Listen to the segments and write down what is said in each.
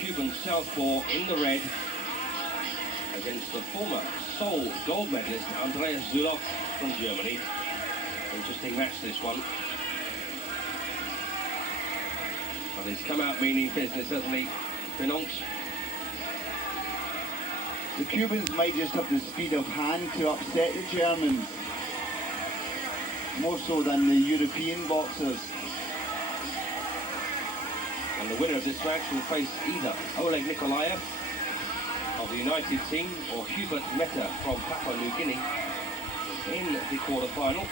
Cuban southpaw in the red against the former Seoul gold medalist Andreas Zulauf from Germany. Interesting match, this one. And he's come out meaning business, hasn't he, Binonc? The Cubans might just have the speed of hand to upset the Germans, more so than the European boxers. And the winner of this match will face either Oleg Nikolaev of the United team or Hubert Mehta from Papua New Guinea in the quarter-final.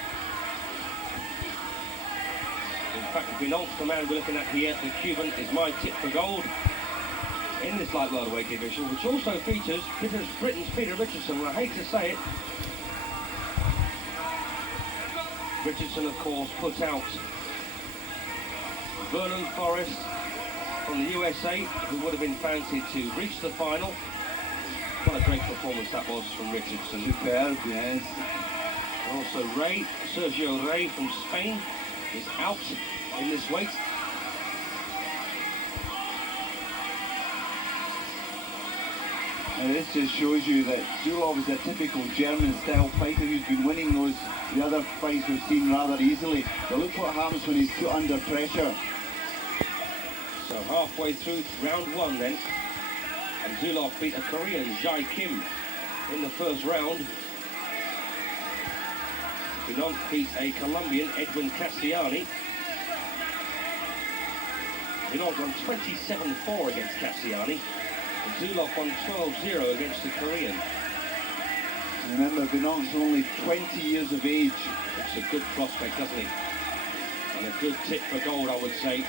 In fact, Binonc, the man we're looking at here, the Cuban, is my tip for gold in this light welterweight division, which also features Britain's Peter Richardson. And I hate to say it, Richardson, of course, put out Vernon Forrest from the USA, who would have been fancied to reach the final. What a great performance that was from Richardson. Superb, yes. Also Sergio Rey from Spain is out in this weight. Now this just shows you that Zulauf is a typical German-style fighter who's been winning the other fights we've seen rather easily. But look what happens when he's put under pressure. So halfway through round one then, and Zulauf beat a Korean, Jai Kim, in the first round. Binonc beat a Colombian, Edwin Castellani. Binonc won 27-4 against Castellani. Zulauf won 12-0 against the Korean. Remember, Binonc's only 20 years of age. It's a good prospect, doesn't he? And a good tip for gold, I would say.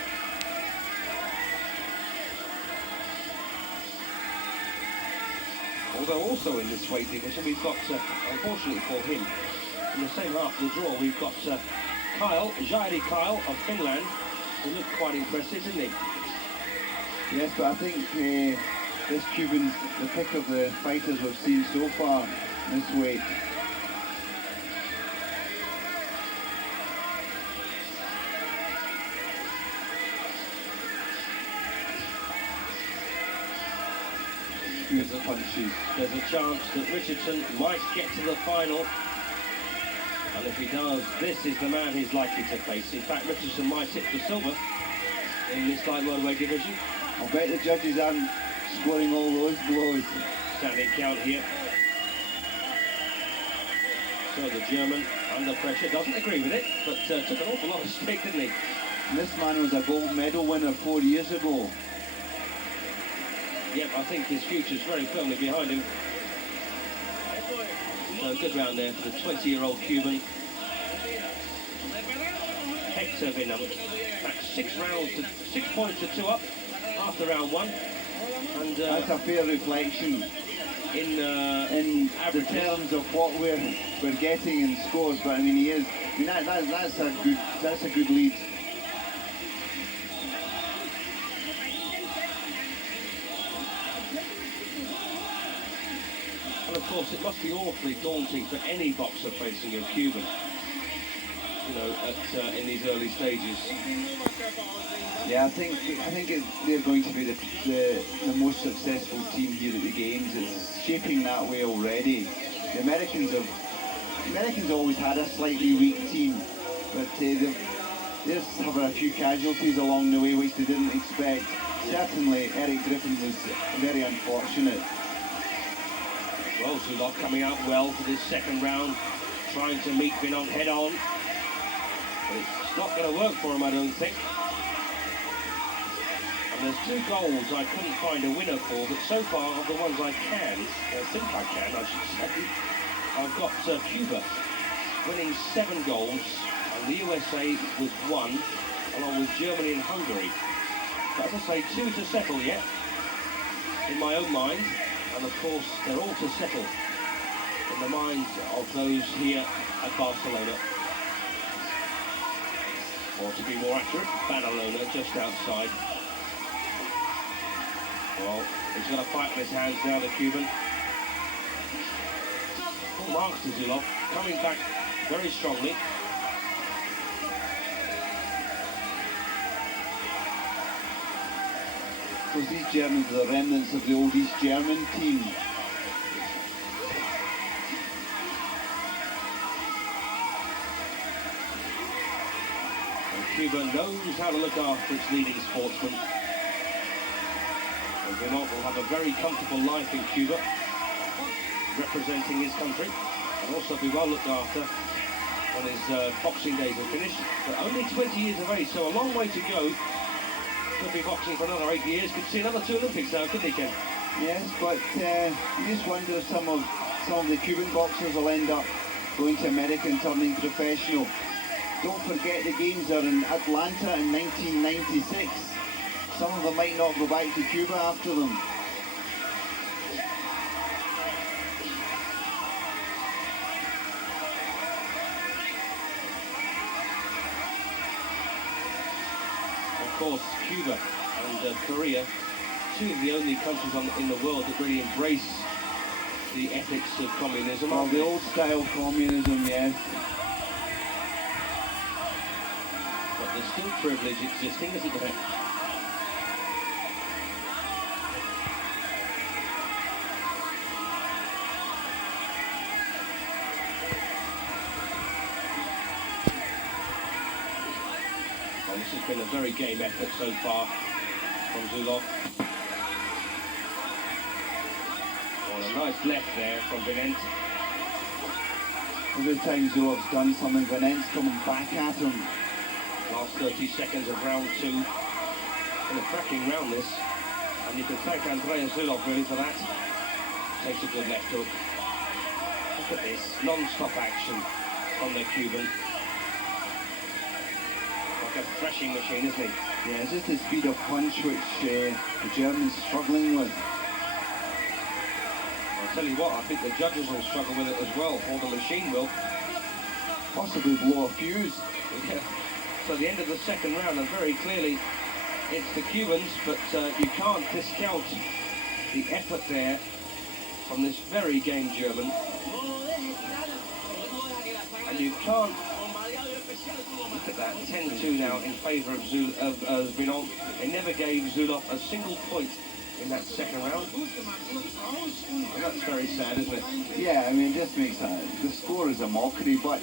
Although also in this weight division, we've got, unfortunately for him, in the same half of the draw, we've got Jari Kyle of Finland, who looked quite impressive, didn't he? Yes, but I think this Cuban's the pick of the fighters we've seen so far in this weight. There's a chance that Richardson might get to the final. And if he does, this is the man he's likely to face. In fact, Richardson might tip for silver in this light welterweight division. I'll bet the judges aren't scoring all those blows. Standing count here. So the German, under pressure, doesn't agree with it, but took an awful lot of stick, didn't he? And this man was a gold medal winner 4 years ago. Yep, I think his future's very firmly behind him. So good round there for the 20-year-old Cuban. Hector Binonc. Back 6 points to 2 up after round one. And that's a fair reflection in terms of what we're getting in scores. But I mean, that's a good lead. And of course, it must be awfully daunting for any boxer facing a Cuban, you know, in these early stages. Yeah, I think they're going to be the most successful team here at the Games. It's shaping that way already. The Americans always had a slightly weak team, but they're having a few casualties along the way, which they didn't expect. Certainly, Eric Griffin was very unfortunate. Well, Zulauf coming out well for this second round, trying to meet Binonc head on. But it's not going to work for him, I don't think. And there's 2 golds I couldn't find a winner for, but so far, of the ones I think I should say, I've got Cuba winning 7 golds, and the USA with 1, along with Germany and Hungary. But as I say, 2 to settle yet, in my own mind. And of course, they're all to settle in the minds of those here at Barcelona. Or to be more accurate, Badalona, just outside. Well, he's got a fight in his hands now, the Cuban. Full marks to Zulauf, coming back very strongly. Because these Germans are the remnants of the old East German team. And Cuba knows how to look after its leading sportsman. And Vinant will have a very comfortable life in Cuba, representing his country, and also be well looked after when his boxing days are finished. But only 20 years of age, so a long way to go. Could be boxing for another 8 years. Could see another 2 Olympics now, couldn't he, Ken? Yes, but you just wonder if some of the Cuban boxers will end up going to America and turning professional. Don't forget the games are in Atlanta in 1996. Some of them might not go back to Cuba after them. Of course, Cuba and Korea, 2 of the only countries in the world that really embrace the ethics of communism. Well, the old style communism, yes. But there's still privilege existing, isn't there? Well, this has been a very game effort so far from Zhulov. Well, a nice left there from Vinant. Every time Zulov's done something, Vinant's coming back at him. Last 30 seconds of round 2. And a cracking round this. And you can thank Andreas Zhulov really for that. Takes a good left hook. Look at this, non-stop action from the Cuban. Like a thrashing machine, isn't he? Yeah, it's just the speed of punch which the Germans struggling with. I'll tell you what, I think the judges will struggle with it as well, or the machine will. Possibly blow a fuse. Yeah. So the end of the second round, and very clearly it's the Cubans, but you can't discount the effort there from this very game German. And you can't look at that, 10-2 now in favour of Vinant. They never gave Zhulov a single point in that second round. And that's very sad, isn't it? Yeah, I mean, it just makes the score is a mockery, but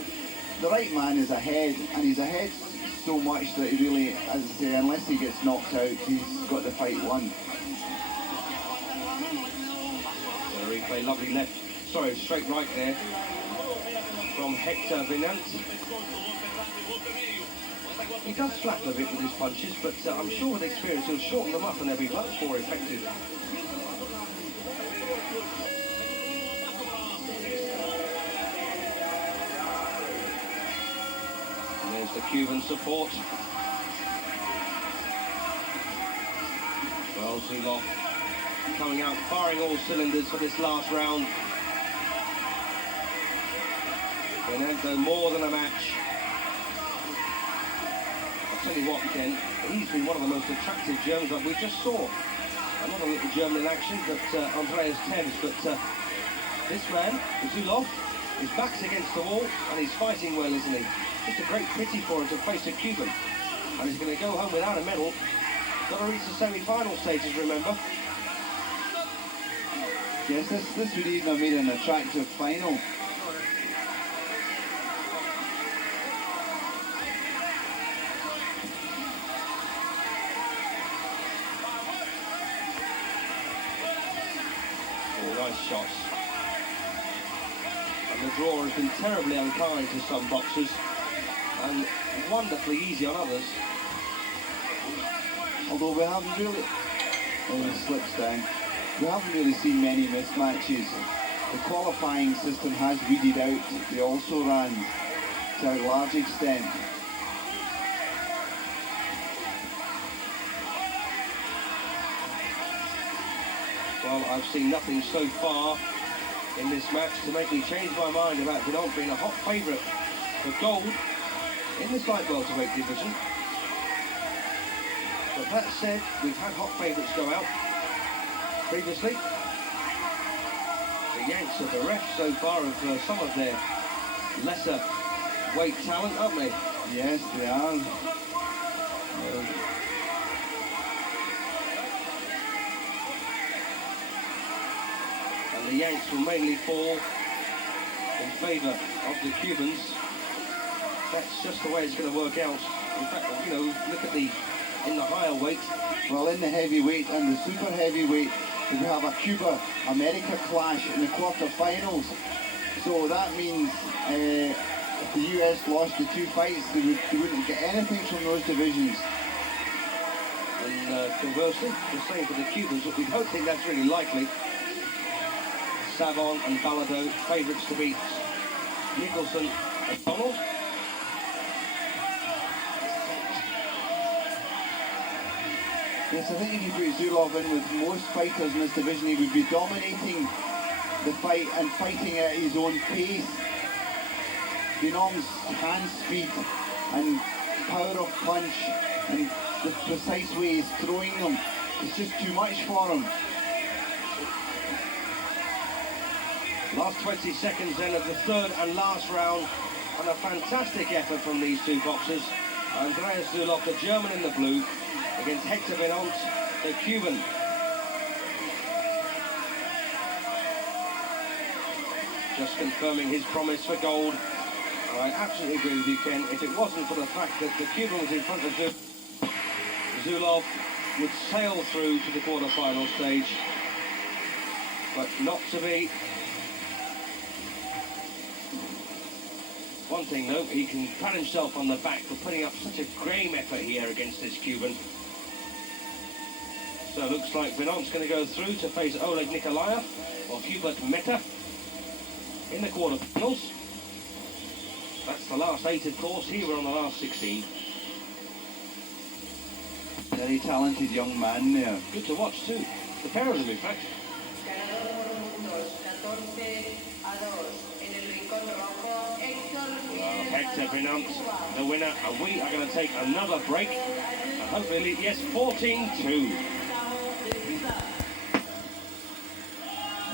the right man is ahead, and he's ahead so much that he really, as I say, unless he gets knocked out, he's got the fight won. So a replay, lovely left, sorry, straight right there from Hector Vinant. He does flap a bit with his punches, but I'm sure with experience he'll shorten them up and they'll be much more effective. And there's the Cuban support. Well, Zhulov coming out, firing all cylinders for this last round. Vinant more than a match. I'll tell you what, Ken, he's been one of the most attractive Germans that we just saw. Another little German in action, but Andreas Thames, but this man, Zhulov, his back's against the wall and he's fighting well, isn't he? Just a great pity for him to face a Cuban. And he's going to go home without a medal. Got to reach the semi-final stages, remember? Yes, this would even have made an attractive final. Nice shots. And the draw has been terribly unkind to some boxers and wonderfully easy on others. Although we haven't really, it slips down, we haven't really seen many mismatches. The qualifying system has weeded out the also-rans to a large extent. Well, I've seen nothing so far in this match to make me change my mind about Vinant being a hot favourite for gold in this light welterweight division. But that said, we've had hot favourites go out previously. The Yanks are bereft so far of some of their lesser weight talent, aren't they? Yes, they are. And the Yanks will mainly fall in favour of the Cubans. That's just the way it's going to work out. In fact, you know, look at in the higher weight. Well, in the heavyweight and the super heavyweight, we have a Cuba-America clash in the quarter-finals. So that means if the US lost the 2 fights, they wouldn't get anything from those divisions. And conversely, the same for the Cubans, but we don't think that's really likely. Savon and Balado, favourites to beat Nicholson and Donald. Yes, I think if you put Zulov in with most fighters in this division, he would be dominating the fight and fighting at his own pace. Benom's hand speed and power of punch and the precise way he's throwing them, it's just too much for him. Last 20 seconds then of the third and last round, and a fantastic effort from these two boxers. Andreas Zulov, the German in the blue, against Hector Benant, the Cuban. Just confirming his promise for gold. I absolutely agree with you, Ken. If it wasn't for the fact that the Cuban was in front of Zulov would sail through to the quarter-final stage, but not to be. One thing though, he can pat himself on the back for putting up such a game effort here against this Cuban. So it looks like Benant's going to go through to face Oleg Nikolaev or Hubert Meta in the quarterfinals. That's the last 8, of course. Here we're on the last 16. Very talented young man there. Good to watch too. The pair of them, in fact. Hector Benant, the winner, and we are going to take another break. And hopefully, yes, 14-2.